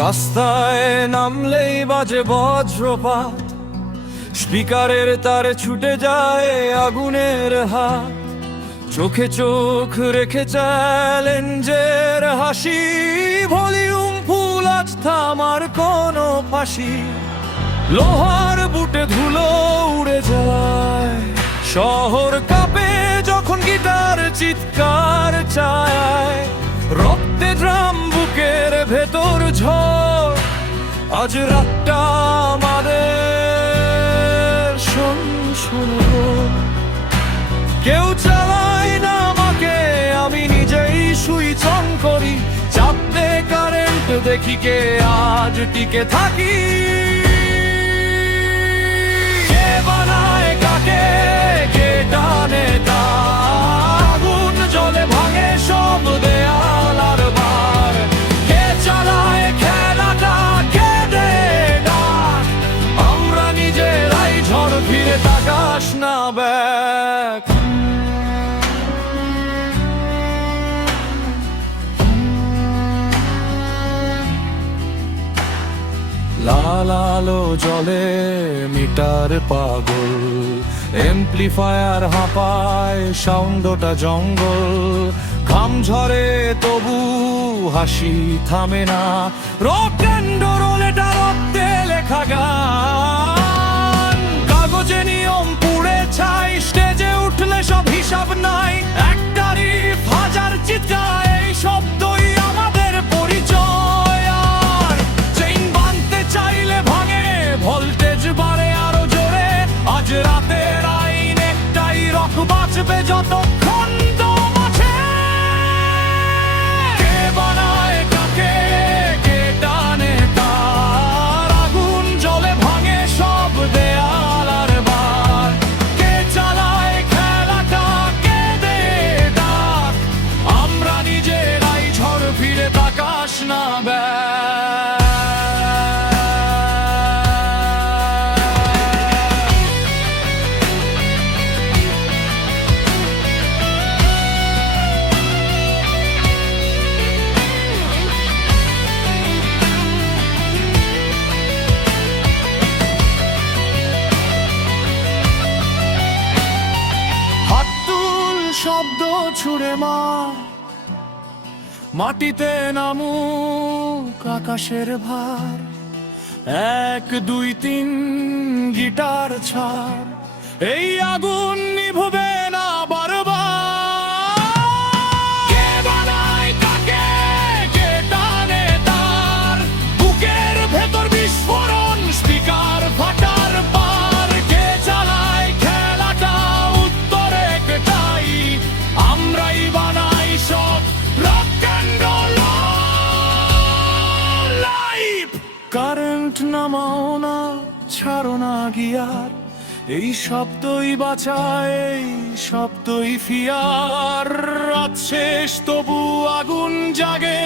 রাস্তায় নামলেই বাজে বজ্রপাত, স্পিকারের তারে ছুটে যায় আগুনের হাত। চোখে চোখ রেখে চ্যালেঞ্জের হাসি, ভলিউম ফুল আজ থামার কোনো ফাঁসি। লোহার বুটে ধুলো উড়ে যায়, শহর কাঁপে যখন গিটার চিৎকার চায়। রক্তে ড্রাম বুকের ভেতর ঝড়, আজ রাতটা আমাদের শোনো। কেউ চালায় না আমাকে, আমি নিজেই সুইচ অন করি। চাপতে কারেন্ট দেখি কে আজ টিকে থাকি। কে বানায় কাকে, কে টানে তার, আগুন জ্বলে ভাঙে সব দেয়াল আর বার। কে চালায় খেলাটা, কে দেয় ডাক, আমরা নিজেরাই ঝড় ফিরে তাকাস না ব্যাক। লাল আলো জ্বলে মিটার পাগল, এমপ্লিফায়ার হাঁপায় সাউন্ডটা জঙ্গল। ঘাম ঝরে তবু হাসি থামে না, রক অ্যান্ড রোল এটা রক্তে লেখা গান। কাগজে নিয়ম পুড়ে ছাই, স্টেজে উঠলে সব হিসাব নাই। একটারই হাজার চিৎকার, এই শব্দই আমাদের পরিচয়। আর চেইন বাঁধতে চাইলে ভাঙে, ভোল্টেজ বাড়ে আরো জোরে। আজ রাতের আইন একটাই, রক বাঁচবে যতক্ষণ দম আছে। কে বানায় কাকে, কে টানে তার, আগুন জ্বলে ভাঙে সব দেয়াল আর বার। কে চালায় খেলাটা, কে দেয় ডাক, আমরা নিজেরাই ঝড় ফিরে তাকাস না ব্যাক। হাত তুল শব্দ ছুড়ে মার, মাটিতে নামুক আকাশের ভার। 1 2 3 গিটার ছাড়, এই আগুন নিভবে না বারবার। কে বানায় কাকে, কে টানে তার, বুকের ভেতর বিস্ফোরণ, স্পিকার ফাটার পার। কে চালায় খেলাটা, উত্তর একটাই, আমরাই বানাই সব rock and roll life. Current নামাও না, ছাড়ো না গিয়ার, এই শব্দই বাঁচায়, এই শব্দই ফিয়ার। রাত শেষ তবু আগুন জাগে,